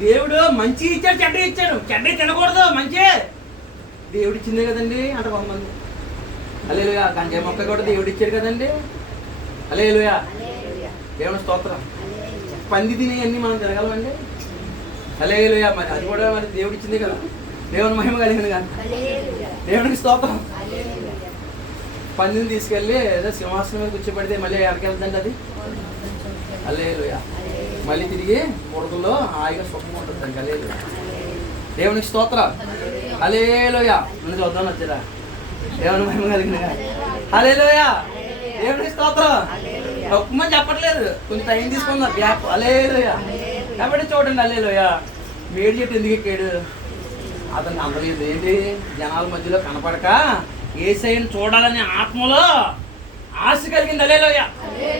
దేవుడు మంచి ఇచ్చాడు, చెడ్డ ఇచ్చాడు. చెడ్డ తినకూడదు, మంచి దేవుడు ఇచ్చిందే కదండి అంట కొంతమంది. హల్లెలూయా. గంజాయి మొక్క కూడా దేవుడు ఇచ్చాడు కదండి. హల్లెలూయా. దేవుని స్తోత్రం. పంది తిని అన్ని మనం తినగలమండి. హల్లెలూయా. మరి అది కూడా మరి దేవుడు ఇచ్చిందే కదా. దేవుని మహిమ కలిగింది కదా. దేవునికి స్తోత్రం. పందిని తీసుకెళ్ళి ఏదో సింహాసనం మీద కూర్చోబెడితే మళ్ళీ ఎక్కడికి వెళ్తుందండి అది. హల్లెలూయా. మళ్ళీ తిరిగి బుడదలో హాయిగా సుఖంగా ఉంటుంది. హల్లెలూయా. దేవునికి స్తోత్రం. హల్లెలూయా. నన్ను చూద్దాం వచ్చారా. దేవుని మహిమ కలిగింది కదా. హల్లెలూయా. దేవునికి స్తోత్రం. ఒక్కమని చెప్పట్లేదు, కొంచెం టైం తీసుకున్నారు గ్యాప్. హల్లెలూయా. కాబట్టి చూడండి. హల్లెలూయా. మేడి చెట్టు ఎందుకు ఎక్కాడు? అతనికి అందలేదు ఏంటి, జనాల మధ్యలో కనపడక యేసయ్యను చూడాలని ఆత్మలో ఆశ కలిగింది. హల్లెలూయా.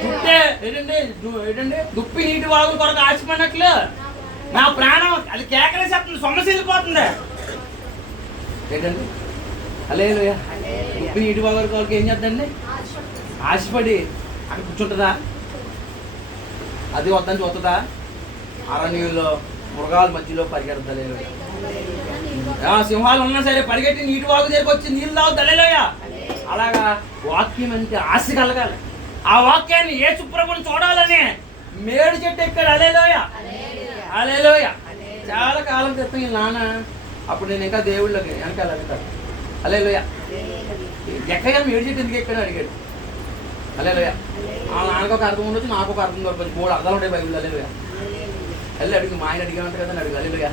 చుట్టే ఏంటండి దుప్పి నీటి వాగుల కొరకు ఆశపడినట్లు నా ప్రాణం అది కేకలేసేస్తుంది, సొమ్మసి వెళ్ళిపోతుంది. ఏంటండి హల్లెలూయా. దుప్పి నీటి వాగుల కొరకు ఏం చేద్దండి? ఆశపడి అక్కడ కూర్చుంటుందా? అది వద్దని చూస్తుందా? అరణ్యంలో మృగాల మధ్యలో పరిగెడతా. హల్లెలూయా. సింహాలు ఉన్నా సరే పరిగెట్టి నీటి వాగు దగ్గరికి వచ్చి నీళ్ళు తాగుద్ది. హల్లెలూయా. అలాగా వాక్యం అంటే ఆశ కలగాలి. ఆ వాక్యాన్ని యేసు ప్రభువుని చూడాలని మేడి చెట్టు ఎక్కాడు. హల్లెలూయా. హల్లెలూయా. చాలా కాలం క్రితం ఈ నాన్న, అప్పుడు నేను ఇంకా దేవుళ్ళకి వెనకాల వెళ్తాను. హల్లెలూయా. ఎక్కగా మేడి చెట్టు ఎందుకు ఎక్కాడు అడిగాడు. హల్లెలూయా. ఆ నాన్నకు ఒక అర్థం ఉండొచ్చు, నాకు ఒక అర్థం దొరకచ్చు. 3 అర్థాలు ఉంటాయి బైబిల్. హల్లెలూయా. వెళ్ళి అడిగి మా ఆయన అడిగామంట కదా అడుగు. హల్లెలూయా.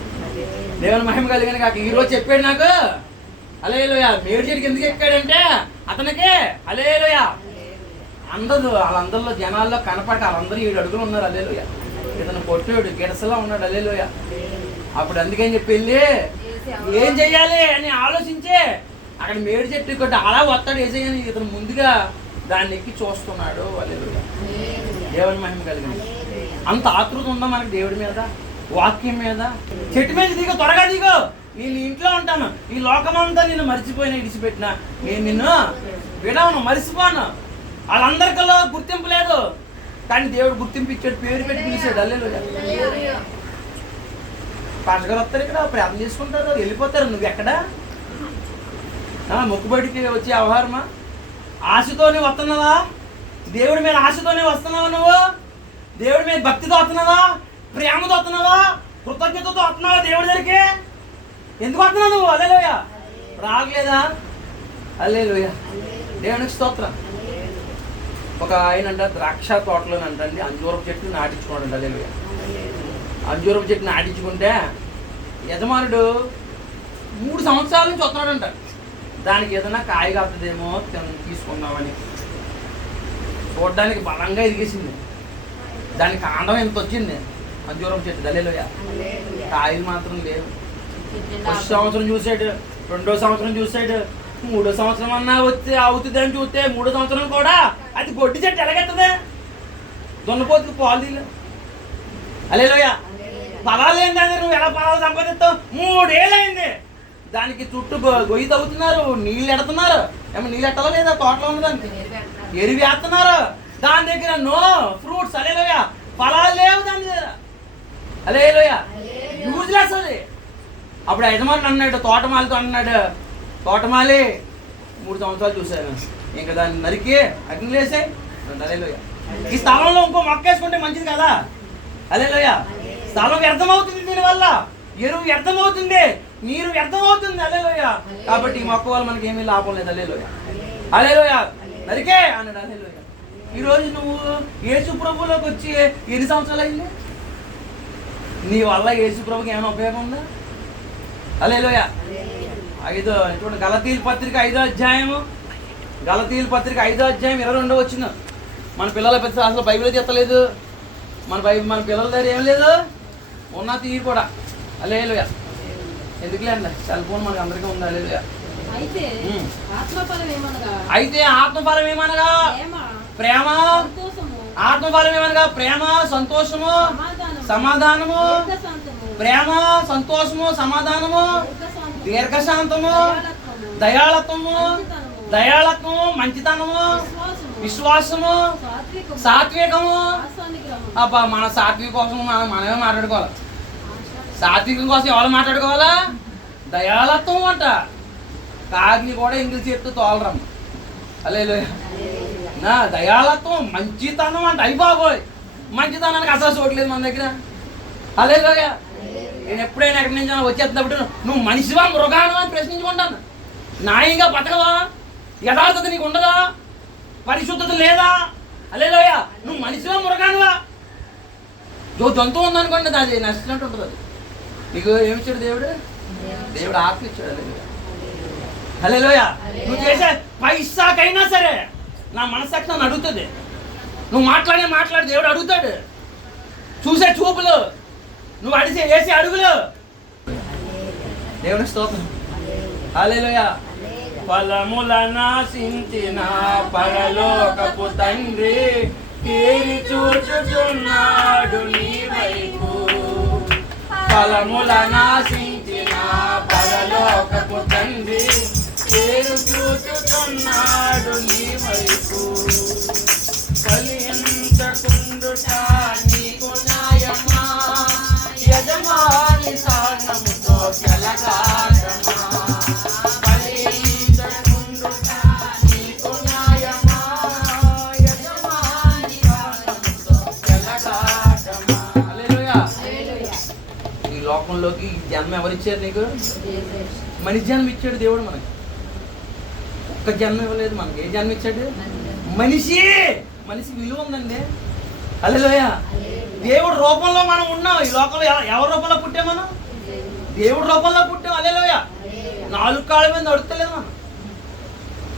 దేవుని మహిమ కలిగాను కాక ఈరోజు చెప్పాడు నాకు. హల్లెలూయా. మేడి చెట్టుకి ఎందుకు ఎక్కాడంటే అతనికి హల్లెలూయా అందరూ వాళ్ళందరిలో జనాల్లో కనపడక వాళ్ళందరూ 7 అడుగులు ఉన్నారు. హల్లెలూయా. ఇతను పొట్టాడు, గిడసలా ఉన్నాడు. హల్లెలూయా. అప్పుడు అందుకని చెప్పి వెళ్ళి ఏం చెయ్యాలి అని ఆలోచించి అక్కడ మేడి చెట్టు కొట్టి అలా వస్తాడు వేసేయని ఇతను ముందుగా దాన్ని ఎక్కి చూస్తున్నాడు. హల్లెలూయా. దేవుని మహిమ కలిగింది. అంత ఆతృత ఉందా మనకి దేవుడి మీద, వాక్యం మీద? చెట్టు మీద దిగు, త్వరగా దిగు. నేను ఇంట్లో ఉంటాను, ఈ లోకమంతా నిన్ను మర్చిపోయినా ఇడిచిపెట్టినా నేను నిన్ను విడవను, మరిసిపోను. వాళ్ళందరికల్లో గుర్తింపు లేదు, కానీ దేవుడు గుర్తింపు ఇచ్చాడు, పేరు పెట్టి పిలిచాడు. హల్లెలూయా. పాస్టర్ గారు వస్తారు, ఇక్కడ ప్రార్థన చేసుకుంటారు, వెళ్ళిపోతారు. నువ్వు ఎక్కడ మొక్కుబడికి వచ్చే వ్యవహారమా? ఆశతోనే వస్తున్నావా? దేవుడి మీద ఆశతోనే వస్తున్నావా? నువ్వు దేవుడి మీద భక్తితో వస్తున్నావా? ప్రేమతో వస్తున్నావా? కృతజ్ఞతతో వస్తున్నావా దేవుడి దగ్గరికి? ఎందుకు వస్తున్నావు నువ్వు? హల్లెలూయా. రాగలేదా? హల్లెలూయా. దేవునికి స్తోత్రం. ఒక ఆయన అంట ద్రాక్ష తోటలోనంటండి అంజూరపు చెట్టు నాటించుకున్నాడు. హల్లెలూయా. అంజూరపు చెట్టు నాటించుకుంటే యజమానుడు 3 సంవత్సరాల నుంచి వస్తున్నాడంట. దానికి ఏదైనా కాయ కాస్తుందేమో తీసుకున్నామని చూడడానికి బలంగా ఎదిగేసింది. దానికి కాండం ఎంత వచ్చింది అంజూరపు చెట్టు. హల్లెలూయా. కాయలు మాత్రం లేవు. ఫస్ట్ సంవత్సరం చూసాడు, 2వ సంవత్సరం చూసాడు, 3వ సంవత్సరం అన్నా వచ్చి అవుతుంది అని చూస్తే 3వ సంవత్సరం కూడా అది గొడ్డి చెట్టు ఎలాగెత్తదే? దున్నపోతుకు పాలు తీలు. హల్లెలూయా. ఫలాలు ఏంటంటే నువ్వు ఎలా ఫలాలు సంపాదిస్తావు? 3 ఏళ్ళు అయింది. దానికి చుట్టూ గొయ్యి తవ్వుతున్నారు, నీళ్ళు ఎడుతున్నారు. ఏమో నీళ్ళు ఎట్టాలో లేదా తోటలో ఉన్నదానికి ఎరువు వేస్తున్నారు. దాని దగ్గర నో ఫ్రూట్స్. హల్లెలూయా. ఫలాలు లేవు దాని దగ్గర. హల్లెలూయా. యూజ్లెస్ అది. అప్పుడు యజమాని అన్నాడు, తోటమాలితో అన్నాడు, తోటమాలి 3 సంవత్సరాలు చూశాను, ఇంకా దాన్ని నరికి అగ్ని లేసాయి. హల్లెలూయా. ఈ స్థలంలో ఇంకో మొక్క వేసుకుంటే మంచిది కదా. హల్లెలూయా. స్థలం వ్యర్థమవుతుంది, దీనివల్ల ఎరువు వ్యర్థమవుతుంది, నీరు వ్యర్థమవుతుంది. హల్లెలూయా. కాబట్టి ఈ మొక్క వల్ల మనకి ఏమీ లాభం లేదు. హల్లెలూయా. హల్లెలూయా. నరికే అన్నాడు. హల్లెలూయా. ఈరోజు నువ్వు యేసు ప్రభువులోకి వచ్చి ఎన్ని సంవత్సరాలు అయింది? నీ వల్ల యేసు ప్రభుకి ఏమైనా ఉపయోగం ఉందా? హల్లెలూయా. 5 చూడండి, గలతీయుల పత్రిక 5వ అధ్యాయము, గలతీయుల పత్రిక 5వ అధ్యాయం 22వ వచనం. మన పిల్లల పెద్ద అసలు బైబిల్ చెత్తలేదు. మన పిల్లల దగ్గర ఏం లేదు, ఉన్న తీరు కూడా. హల్లెలూయా. ఎందుకులే అండి, సెల్ ఫోన్ మనకి అందరికీ ఉంది. హల్లెలూయా. అయితే ఆత్మఫలం ఏమనగా ప్రేమ, ఆత్మఫలం ఏమనగా ప్రేమ, సంతోషము, సమాధానము. ప్రేమ, సంతోషము, సమాధానము, దీర్ఘశాంతము, దయాళత్వము, మంచితనము, విశ్వాసము, సాత్వికము. అబ్బా, మన సాత్విక కోసం మనమే మాట్లాడుకోవాలి. సాత్వికం కోసం ఎవరు మాట్లాడుకోవాలా? దయాలత్వం అంట. కాకిని కూడా ఇంగ్లీష్ చెప్తూ తోలరమ్మ. హల్లెలూయా. నా దయాలత్వం, మంచితనం అంట. అయ్యి బాబోయ్, మంచితనానికి అసలు చూడలేదు మన దగ్గర. హల్లెలూయా. నేను ఎప్పుడైనా ఎక్కడి నుంచి వచ్చేటప్పుడు నువ్వు మనిషివా మృగానువా అని ప్రశ్నించుకుంటాను. న్యాయంగా బతకవా? యథార్థత నీకు ఉండదా? పరిశుద్ధత లేదా? హల్లెలూయా. నువ్వు మనిషివా మృగానువా? జంతువు ఉందనుకోండి, అది నచ్చినట్టు ఉంటుంది. అది నీకు ఏమిచ్చాడు దేవుడు? దేవుడు ఆత్మ ఇచ్చాడు. హల్లెలూయా. నువ్వు చేసే పైసాకైనా సరే నా మనసాక్షి నన్ను అడుగుతుంది. నువ్వు మాట్లాడి దేవుడు అడుగుతాడు. చూసే చూపులు, నువ్వు వేసే అడుగులు. దేవుని స్తోత్రం. హల్లెలూయా. ఫలముల నాశించిన పరలోకపు తండ్రి తీరి చూచుచున్నాడు నీ వైపు. ఫలముల నాశించిన పరలోకపు తండ్రి తీరి చూచుచున్నాడు నీ వైపు. ఫలించకుండుట నీకు న్యాయమా? యజమాని సానముతో కలగాటమా? ఫలించకుండుట నీకు న్యాయమా? యజమాని సానముతో కలగాటమా? హల్లెలూయా. ఈ లోకంలోకి జన్మ ఎవరిచ్చారు నీకు? మనిషి జన్మ ఇచ్చాడు దేవుడు మనకి. ఒక్క జన్మ ఇవ్వలేదు మనకి. ఏ జన్మ ఇచ్చాడు? మనిషికి విలువ ఉందండి. హల్లెలూయా. దేవుడు రూపంలో మనం ఉన్నాం. ఈ లోకంలో ఎవరి రూపంలో పుట్టాం మనం? దేవుడి రూపంలో పుట్టాం. హల్లెలూయా. 4 కాళ్ళ మీద నడుస్తలేదు మనం,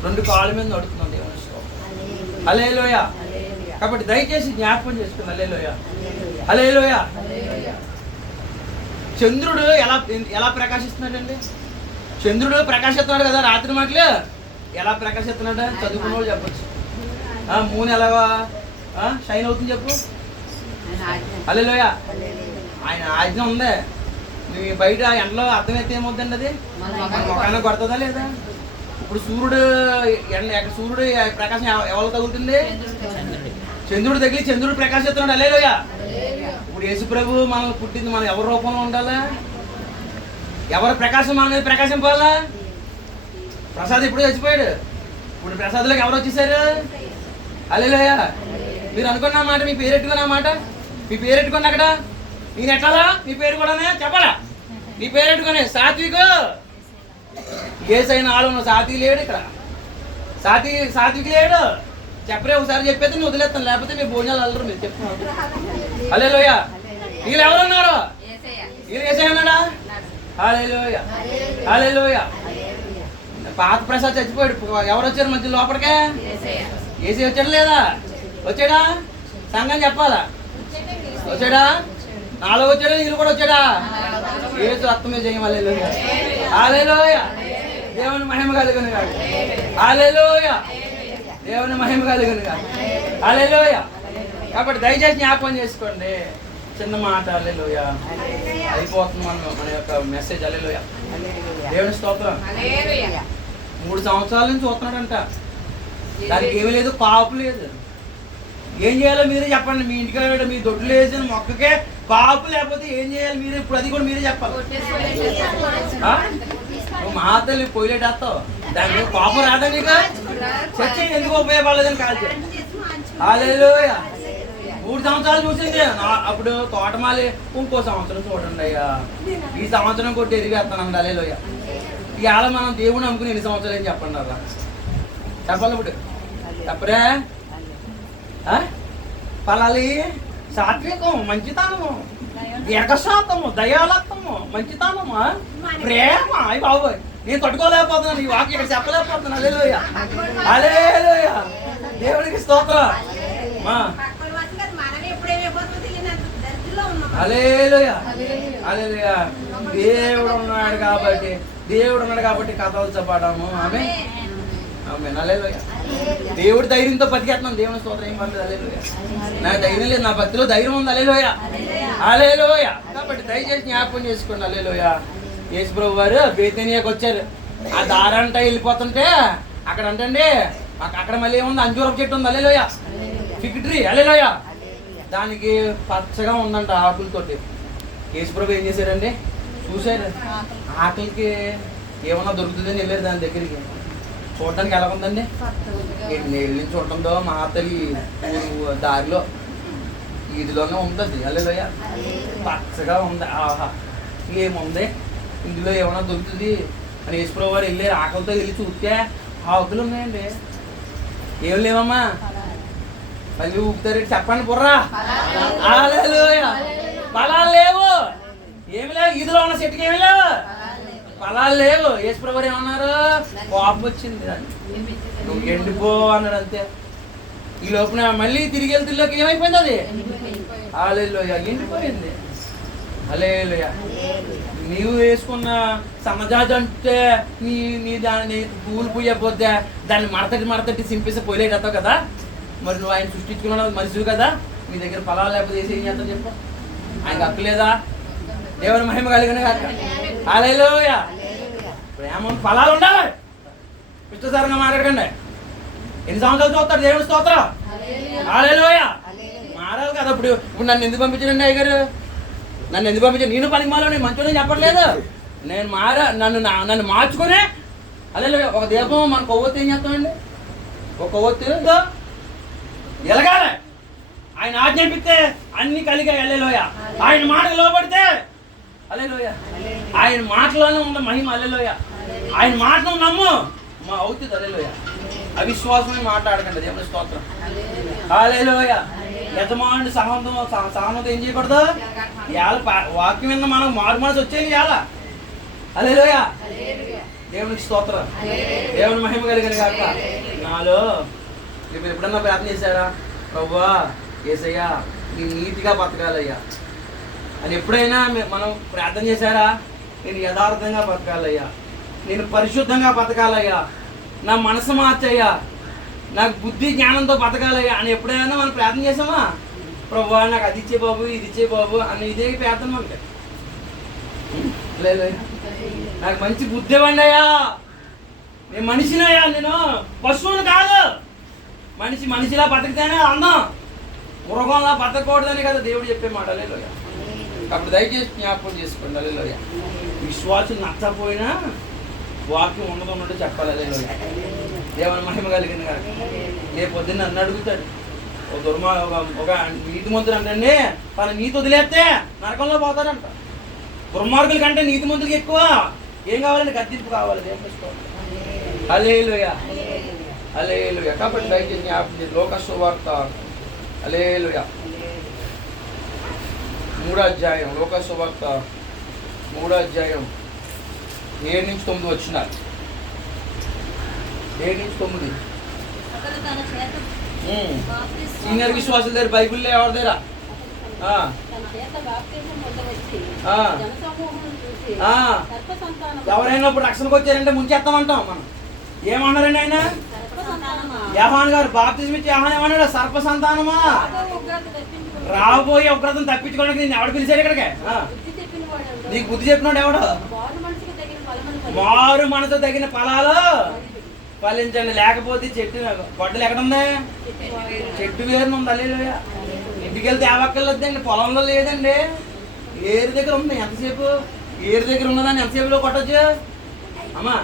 2 కాళ్ళ మీద నడుస్తున్నాం దేవుని స్తోత్రం. హల్లెలూయా. కాబట్టి దయచేసి జ్ఞాపకం చేసుకోండి. హల్లెలూయా. హల్లెలూయా. చంద్రుడు ఎలా ప్రకాశిస్తున్నాడండి? చంద్రుడు ప్రకాశిస్తున్నాడు కదా రాత్రి మాటలు. ఎలా ప్రకాశిస్తున్నాడు? చదువుకున్న వాళ్ళు చెప్పచ్చు. మూన్ ఎలాగా షైన్ అవుతుంది చెప్పు. హల్లెలూయా. ఆయన ఆజ్ఞ ఉందే. నువ్వు బయట ఎండలో అర్థమైతే ఏమవుతుందండి? అది మన ముఖాన కొడుతుందా లేదా? ఇప్పుడు సూర్యుడు ప్రకాశం ఎవరు తగులుతుంది? చంద్రుడు తగిలి చంద్రుడు ప్రకాశిస్తున్నాడు. హల్లెలూయా. ఇప్పుడు యేసు ప్రభు మనల్ని పుట్టింది, మనం ఎవరి రూపంలో ఉండాలా? ఎవరి ప్రకాశం మన మీద ప్రకాశింపాలా? ప్రసాద్ ఇప్పుడు చచ్చిపోయాడు. ఇప్పుడు ప్రసాద్లోకి ఎవరు వచ్చేసారు? హల్లెలూయా. మీరు అనుకున్న మాట, మీ పేరు ఎట్టుకున్న మాట, మీ పేరు ఎట్టుకున్న అక్కడ నేను ఎట్లా మీ పేరు కూడానే చెప్పాలా? నీ పేరు ఎట్టుకునే సాత్వికు. ఏసైనా ఆలో సాత్విక లేడు ఇక్కడ. సాత్విక లేడు. చెప్పరే ఒకసారి చెప్పేది నేను వదిలేస్తాను, లేకపోతే మీ భోజనాలు వెళ్ళరు. మీరు చెప్తున్నారు. హల్లెలూయా. వీళ్ళు ఎవరు ఉన్నారు? వీళ్ళు ఏసై ఉన్నాడా? హల్లెలూయా. హల్లెలూయా. పాత ప్రసాద్ చచ్చిపోయాడు. ఎవరు వచ్చారు మధ్య లోపలికే? ఏసీ వచ్చాడు లేదా? వచ్చాడా? సంఘం చెప్పాలా? వచ్చాడా? నాలో వచ్చాడా? వీళ్ళు కూడా వచ్చాడా? ఏసు రక్తమే జయం. హల్లెలూయా. హల్లెలూయా. దేవుని మహిమ కలుగును గాక. హల్లెలూయా. దేవుని మహిమ కలుగును గాక. హల్లెలూయా. కాబట్టి దయచేసి జ్ఞాపకం చేసుకోండి. చిన్న మాట. హల్లెలూయా. అయిపోతుంది మన యొక్క మెసేజ్. హల్లెలూయా. దేవుని స్తోత్రం. 3 సంవత్సరాల నుంచి చూస్తున్నాడంట. దానికి ఏమీ లేదు, కాపు లేదు. ఏం చేయాలో మీరే చెప్పండి. మీ ఇంటికి మీ దొడ్లు వేసిన మొక్కకే కాపు లేకపోతే ఏం చేయాలి మీరే? ఇప్పుడు అది కూడా మీరే చెప్పాలి. నువ్వు మాతల్ని పొయ్యిలేటేస్తావు, దానికి కాపు రాదా నీకు? చచ్చి ఎందుకు ఉపయోగపడలేదని కాదు. హల్లెలూయా. 3 సంవత్సరాలు చూసింది. అప్పుడు తోటమాలి ఇంకో సంవత్సరం చూడండి అయ్యా. ఈ సంవత్సరం కొట్టి ఎదిగేస్తానండి. హల్లెలూయా. ఇవాళ మనం దేవుని నమ్ముకుని ఎన్ని సంవత్సరాలు ఏం చెప్పండి అలా చెప్పాలి. ఇప్పుడు చెప్పరే. ఫలాలి సాత్వికం, మంచితనము, దీర్ఘశాంతము, దయాలత్వము, మంచితనము, ప్రేమ. అయ్యి బాబోయ్, నేను తట్టుకోలేకపోతున్నాను. ఈ వాక్యం ఇక్కడ చెప్పలేకపోతున్నాను. హల్లెలూయా. హల్లెలూయా. దేవునికి స్తోత్రం. హల్లెలూయా. హల్లెలూయా. దేవుడు ఉన్నాడు కాబట్టి కథలు చెప్పడము. ఆమేన్. ఆమేన్. హల్లెలూయా. దేవుడు ధైర్యంతో బతికేస్తున్నాను. దేవుని స్తోత్రం. ఏం పర్లేదు. హల్లెలూయా. నా ధైర్యం లేదు, నా భక్తిలో ధైర్యం ఉంది. హల్లెలూయా. హల్లెలూయా. కాబట్టి దయచేసి జ్ఞాపకం చేసుకోండి. హల్లెలూయా. యేసు ప్రభు వారు బేతనియాకి వచ్చారు. ఆ దారంట వెళ్ళిపోతుంటే అక్కడ అంటండి, అక్కడ మళ్ళీ ఏముంది? అంజూరపు చెట్టు ఉంది. హల్లెలూయా. Fig tree. హల్లెలూయా. దానికి పచ్చగా ఉందంట ఆకులతోటి. యేసుప్రభు ఏం చేశారండి? చూశారు, ఆకలికి ఏమన్నా దొరుకుతుందని వెళ్ళారు దాని దగ్గరికి. చూడటానికి ఎలా ఉందండి? ఎన్ని నుంచి చూడటంతో మహాతల్లి దారిలో వీధిలోనే ఉంటుంది. హల్లెలూయా. పచ్చగా ఉంది. ఆహా, ఏముంది ఇందులో ఏమన్నా దొరుకుతుంది అని యేసుప్రభు వారు వెళ్ళారు. ఆకలితో వెళ్ళి చూస్తే ఆకులు ఉన్నాయండి. ఏం లేవమ్మా? మళ్ళీ ఊపుతారు, చెప్పండి బుర్రా. హల్లెలూయా. ఫలాలు లేవు, ఏమి లేవు. ఈదులో ఉన్న చెట్టుకి ఏమి లేవు, ఫలాలు లేవు. యేసుప్రభు వారు ఏమన్నారు? కోపం వచ్చింది, నువ్వు ఎండిపో అన్నాడు. అంతే. ఈ లోపల మళ్ళీ తిరిగి వెళ్తుల్లోకి ఏమైపోయింది? అది హల్లెలూయా, ఎండిపోయింది. హల్లెలూయా. నీవు వేసుకున్న సన్నజాజి అంటే నీ దాన్ని పూలు పూయకపోతే దాన్ని మడతటి సింపేసి పోయలేకపోతావు కదా. మరి నువ్వు ఆయన సృష్టించుకున్న మనిషివి కదా, నీ దగ్గర ఫలాలు లేకపోతే వేసి ఏం చేస్తావు చెప్పు? ఆయనకు హక్కులేదా? దేవుని మహిమ కలిగిన కాక. హల్లెలూయా. ప్రేమ ఫలాలు ఉండాలి. ఇష్టసారంగా మాట్లాడకండి. ఎన్ని సంవత్సరాలు చూస్తారు దేవుని స్తోత్రం? హల్లెలూయా. మారాలి కదా. ఇప్పుడు నన్ను ఎందుకు పంపించారండి అయ్యగారు? నన్ను ఎందుకు పంపించారు? నేను పనికి మాలో నేను మంచోని చెప్పట్లేదు. నేను నన్ను మార్చుకునే. అదే ఒక దీపం మన కొవ్వొత్తి ఏం చేస్తామండి? ఒక కొవ్వొత్తి ఎలగాలి. ఆయన ఆజ్ఞాపిస్తే అన్ని కలిగా. హల్లెలూయా. ఆయన మాటకు లోబడితే హల్లెలూయా. ఆయన మాటలోనే ఉన్న మహిమ. హల్లెలూయా. ఆయన మాటను నమ్ము మా అవుతుంది. హల్లెలూయా. అవిశ్వాసమే మాట్లాడకండి. దేవుని స్తోత్రం. హల్లెలూయా. యజమానుడి సహనంతో ఏం చేయకూడదు? ఇవాళ వాక్యం విన్న మనం మారు మనసు వచ్చేది ఇవాళ. హల్లెలూయా. దేవునికి స్తోత్రం. దేవుని మహిమ కలిగిన కాక. నాలో మీరు ఎప్పుడన్నా ప్రార్థన చేశారా? ప్రభువా యేసయ్యా నేను నీతిగా బతకాలయ్యా అని ఎప్పుడైనా మనం ప్రార్థన చేశారా? నేను యథార్థంగా బతకాలయ్యా, నేను పరిశుద్ధంగా బతకాలయ్యా, నా మనసు మార్చయ్యా, నాకు బుద్ధి జ్ఞానంతో బతకాలయ్యా అని ఎప్పుడైనా మనం ప్రార్థన చేసామా? ప్రభువా నాకు అది ఇచ్చే బాబు, ఇది ఇచ్చే బాబు అని ఇదే ప్రార్థన మనకి. లేదు, నాకు మంచి బుద్ధి ఇవ్వండి అయ్యా, నేను మనిషినయ్యా, నేను పశువుని కాదు, మనిషిలా బతికితేనే అందం, మృగంలా బతకూడదని కదా దేవుడు చెప్పే మాట. హల్లెలూయా. అప్పుడు దయచేసి జ్ఞాపకం చేసుకోండి. హల్లెలూయా. విశ్వాసం నచ్చపోయినా వాక్యం ఉన్నట్టు చెప్పాలి. హల్లెలూయా. దేవుని మహిమ కలిగింది కదా. రేపు పొద్దున్న నన్ను అడుగుతాడు ఒక నీతిమంతుడు అంటే తన నీతి వదిలేస్తే నరకంలో పోతాడంట. దుర్మార్గుల కంటే నీతిమంతులకి ఎక్కువ ఏం కావాలంటే గద్దింపు కావాలి. హల్లెలూయా. హల్లెలూయా. కాబట్టి దయచేసి జ్ఞాపకం లోక సువార్త హల్లెలూయా 3వ అధ్యాయం, లోక సువార్త 3వ అధ్యాయం 7 నుంచి 9 వచ్చినారు. 7 నుంచి 9. సీనియర్ విశ్వాసుల దగ్గర బైబిల్ ఎవరి దగ్గర ఎవరైనా ఇప్పుడు రక్షణకు వచ్చారంటే ముంచేస్తామంటాం మనం. ఏమన్నారండి ఆయన? యోహాను గారు బాప్తిజం ఇచ్చి యోహాను ఏమన్నాడు? సర్ప సంతానమా, రాబోయే ఉగ్రతను తప్పించుకోవడానికి నేను ఎవడు పిలిచాడు ఇక్కడికి? నీకు బుద్ధి చెప్పినాడు ఎవడు? మారు మనసు తగిన ఫలాలు ఫలించండి, లేకపోతే చెట్టు గొడ్డలు ఎక్కడుంది? చెట్టు వేరును ఉంది. హల్లెలూయా. ఇంటికి వెళ్తే ఏవక్కర్లేదండి, పొలంలో లేదండి, ఏరు దగ్గర ఉంది. ఎంతసేపు ఏరు దగ్గర ఉన్నదాన్ని ఎంతసేపులో కొట్టచ్చు అమ్మా?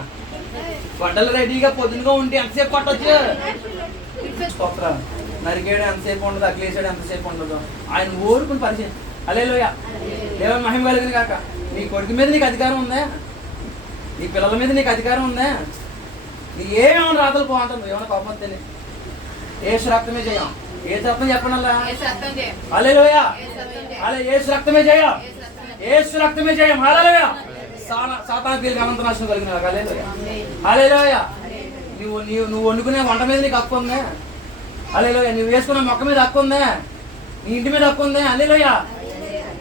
గొడ్డలు రెడీగా పొద్దునగా ఉంటే ఎంతసేపు కొట్టచ్చు? నరికేయడం ఎంతసేపు ఉండదు, అగ్లేసాడు ఎంతసేపు ఉండదు. ఆయన ఓరుకుని పరిచయం. హల్లెలూయా. దేవుని మహిమ కలిగింది కాక. నీ కొడుకు మీద నీకు అధికారం ఉందా? నీ పిల్లల మీద నీకు అధికారం ఉందా? నీ ఏమేమన్నా రాతలు పోతాను, ఏమైనా కోపం వస్తేనే యేసు రక్తమే చేయం. ఏ రక్తం చెప్పండి అలా. హల్లెలూయా. యేసు రక్తమే చేయం, యేసు రక్తమే చేయం. హల్లెలూయా. సాతాను పేరుకి అనంత నాశనం కలిగిన. హల్లెలూయా. హల్లెలూయా. నువ్వు వండుకునే వంట మీద నీకు హక్కు ఉందా? హల్లెలూయా. నువ్వు వేసుకునే మొక్క మీద హక్కు ఉందా? నీ ఇంటి మీద హక్కు ఉందా? హల్లెలూయా.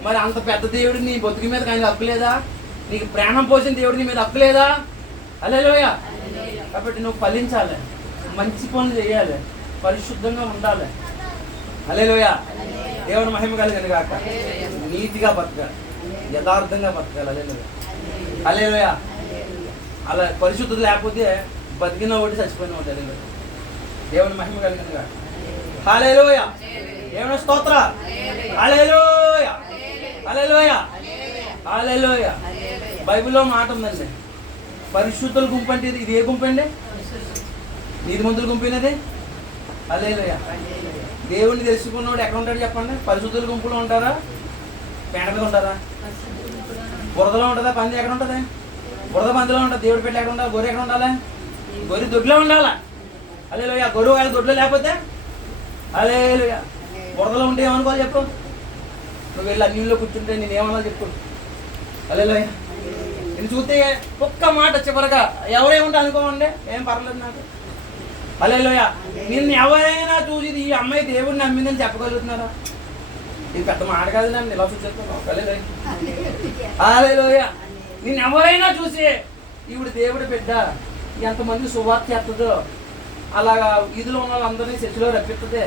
మరి అంత పెద్ద దేవుడు నీ బతుకు మీద ఆయన హక్కు లేదా? నీకు ప్రాణం పోసిన దేవుడు నీ మీద హక్కు లేదా? హల్లెలూయా. కాబట్టి నువ్వు ఫలించాలి, మంచి పనులు చేయాలి, పరిశుద్ధంగా ఉండాలి. హల్లెలూయా. దేవుని మహిమ కలిగింది కాక. నీతిగా బతకాలి, యథార్థంగా బతకాలి. హల్లెలూయా. హల్లెలూయా. అలా పరిశుద్ధత లేకపోతే బతికిన ఒకటి చచ్చిపోయిన ఒకటి. హల్లెలూయా. దేవుని మహిమ కలిగింది కాక. హల్లెలూయా. దేవుని స్తోత్రం. హల్లెలూయా. హల్లెలూయా. హల్లెలూయా. బైబిల్లో మాట ఉందండి, పరిశుద్ధుల గుంపు అంటే ఇది ఏ గుంపు అండి? నీతిమంతుల గుంపునది. హల్లెలూయా. దేవుణ్ణి తెలుసుకున్నవాడు ఎక్కడ ఉంటాడు చెప్పండి? పరిశుద్ధుల గుంపులో ఉంటారా, పేడ మీద ఉంటారా, బురదలో ఉంటుందా, పంది ఎక్కడ ఉంటుంది? బురద పందిలో ఉంటుంది. దేవుడి పెట్టి ఎక్కడ ఉండాలి? గొర్రె ఎక్కడ ఉండాలి? గొర్రె దొడ్లో ఉండాలా. హల్లెలూయా. గొర్రె వాళ్ళ దొడ్లో లేకపోతే హల్లెలూయా. బురదలో ఉంటే ఏమనుకోవాలి చెప్పు? నువ్వు వెళ్ళి అన్నిలో కూర్చుంటే నేను ఏమన్నా చెప్పు. హల్లెలూయా. నేను చూస్తే ఒక్క మాట చివరగా ఎవరేముంటే అనుకోమండి, ఏం పర్లేదు నాకు. హల్లెలూయా. నిన్ను ఎవరైనా చూసి ఈ అమ్మాయి దేవుడిని నమ్మిందని చెప్పగలుగుతున్నారా? ఇది పెద్ద మాట కాదు, నన్ను ఇలా చూసేస్తున్నావు. హల్లెలూయా. హల్లెలూయా. నిన్ను ఎవరైనా చూసి ఈవిడ దేవుడి బిడ్డ, ఎంతమంది సువార్త చేస్తుందో, అలాగా ఇదిలో ఉన్న వాళ్ళందరినీ చర్చిలో రప్పిస్తుంది.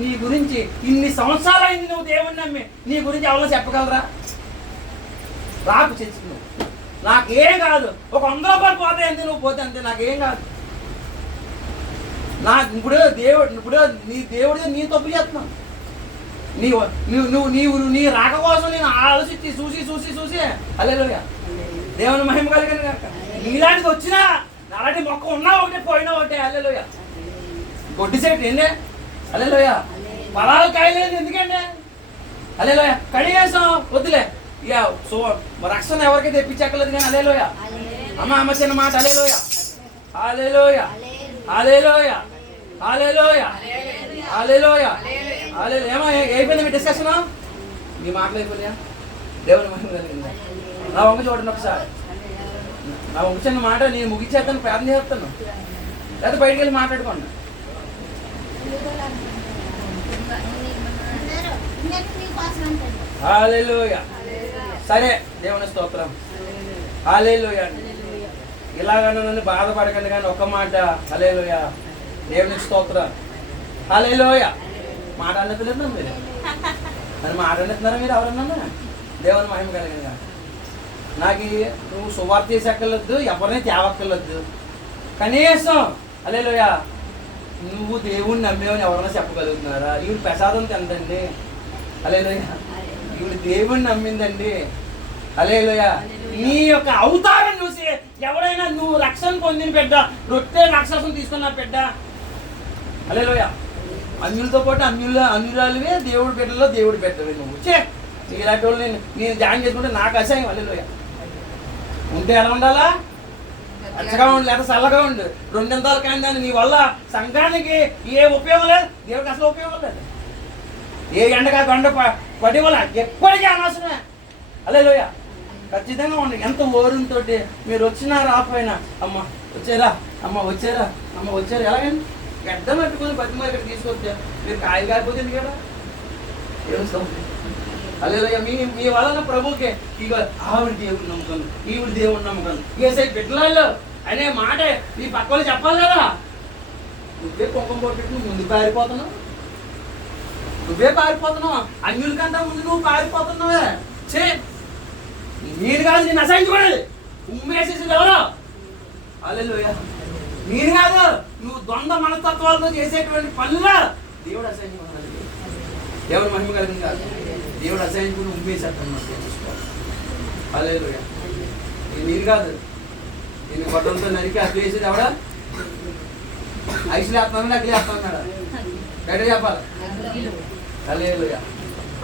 నీ గురించి ఇన్ని సంవత్సరాలు అయింది నువ్వు దేవుడిని నమ్మి, నీ గురించి ఎవరో చెప్పగలరా? రాకు చర్చికి నువ్వు. నాకేం కాదు, ఒక 100 రూపాయలు పోతే అంతే, నువ్వు పోతే అంతే, నాకేం కాదు. ఇప్పుడు నీ దేవుడితో నీ తప్పు చేస్తున్నావు. నీ రాక కోసం నేను ఆలోచించి చూసి హల్లెలూయా. దేవుని మహిమ కలిగిన కాక. నీలాంటిది వచ్చినా అలాంటి మొక్క ఉన్నా ఒకటే, పోయినా ఒకటే. హల్లెలూయా. గొడ్డి సెట్ ఏంటి? హల్లెలూయా. పొలాలు కాయలేదు ఎందుకండి? హల్లెలూయా. కడిగేసాం వద్దులే ఇక. రక్షణ ఎవరికి తెప్పించక్కర్లేదు కానీ. హల్లెలూయా. అమ్మ చిన్న మాట. హల్లెలూయా. హల్లెలూయా. హల్లెలూయా. హల్లెలూయా. హల్లెలూయా. హల్లెలూయా. ఏమో అయిపోయింది మీ డిస్కషన్? మీ మాటలు అయిపోయినాయా? దేవుని మహిమ కలిగిందా? నా వంక చూడండి ఒకసారి. నా వంక చిన్న మాట నేను ముగించేస్తాను, ప్రార్థన చేస్తాను, లేదా బయటికి వెళ్ళి మాట్లాడుకోండి. హల్లెలూయా. సరే, దేవుని స్తోత్రం. హల్లెలూయా. ఇలాగ నన్ను బాధపడకండి కానీ ఒక్క మాట. హల్లెలూయా. దేవుని స్తోత్రం. హల్లెలూయా. మాట అన్నట్లేదు మీరు, మరి మాట అన్నట్టున్నారా మీరు ఎవరన్నా? దేవుని మహిమ కలిగిన నాకు నువ్వు సువార్త చేసేక్కర్లేదు, ఎవరిని తేవక్కర్లేదు. కనీసం హల్లెలూయా నువ్వు దేవుణ్ణి నమ్మేవని ఎవరైనా చెప్పగలుగుతున్నారా? ఈవిడ ప్రసాదం తిందండి. హల్లెలూయా. ఈవిడ దేవుణ్ణి నమ్మిందండి. హల్లెలూయా. నీ యొక్క అవతారం చూసి ఎవరైనా నువ్వు రక్షణ పొందిన బిడ్డ, రొట్టె రాక్షసం తీసుకున్న బిడ్డ. హల్లెలూయా. అన్యులతో పాటు అన్యురాలువే, దేవుడి బిడ్డలో దేవుడి బిడ్డవే నువ్వు. ఇలాంటి వాళ్ళు నేను జాయిన్ చేసుకుంటే నాకు అసహ్యం. హల్లెలూయా. ఉంటే ఎలా ఉండాలా? అచ్చగా ఉండు, లేదా చల్లగా ఉండు. 2 ఇంతాలు కానీ నీ వల్ల సంఘానికి ఏ ఉపయోగం లేదు, దేవుడికి అసలు ఉపయోగం లేదు. ఏ ఎండగా గండ పడి వల్ల ఎప్పటికీ అనవసరమే. హల్లెలూయా. ఖచ్చితంగా ఉండి ఎంత ఓరంతో మీరు వచ్చినా రాకపోయినా, అమ్మ వచ్చారా, అమ్మ వచ్చారా, అమ్మ వచ్చారా, ఎలాగండి గడ్డం పెట్టుకుని బతిమ ఇక్కడ తీసుకొచ్చా. మీరు కాయలు కాకపోతే ఎందుకు కదా? హల్లెలూయా. మీ వలన ప్రభుకే ఇక ఆవిడ దేవుడు నమ్ముతాను, ఈవిడ దేవుడు నమ్ముతాను, ఏసై బిడ్డలలో అనే మాట నీ పక్కన చెప్పాలి కదా. నువ్వే కుంకుమ కొట్టి నువ్వు ముందు పారిపోతున్నావు, నువ్వే పారిపోతున్నావు. అన్యుల కంటే ముందు నువ్వు పారిపోతున్నావే. నేను కాదు నేను అసహించుకోలేదు, ఉమ్మేసేసింది ఎవరో. హల్లెలూయా. నేను కాదు, నువ్వు ద్వంద్వ మనస్తత్వాలతో చేసేటువంటి పనులు దేవుడు అసహించుకున్నాడు. దేవుడు మహిమ కలిగింది కాదు, దేవుడు అసహించుకుని ఉమ్మేసేస్తాను. హల్లెలూయా. నేను కాదు, నేను గొడ్డలతో నరికి అగ్గి వేసేది ఎవడా? ఐసులు వేస్తున్నాడు, అగ్గి వేస్తున్నాడు. గట్టిగా చెప్పాలి. హల్లెలూయా.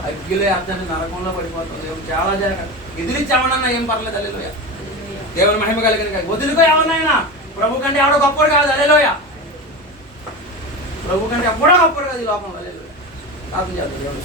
అగ్గిలో వేస్తాను, నరకంలో పడిపోతుంది. చాలా జాగ్రత్త. ఎదిరించామన్నా ఏం పర్లేదు. హల్లెలూయా. దేవుని మహిమ కలిగిన కాదు. వదులుకో ఏమన్నా, ప్రభు కంటే ఎవడో గొప్పడు కాదు. హల్లెలూయా. ప్రభు కంటే ఎప్పుడో గొప్పడు కాదు ఈ లోకంలో. హల్లెలూయా. ప్రార్థన చేద్దాం.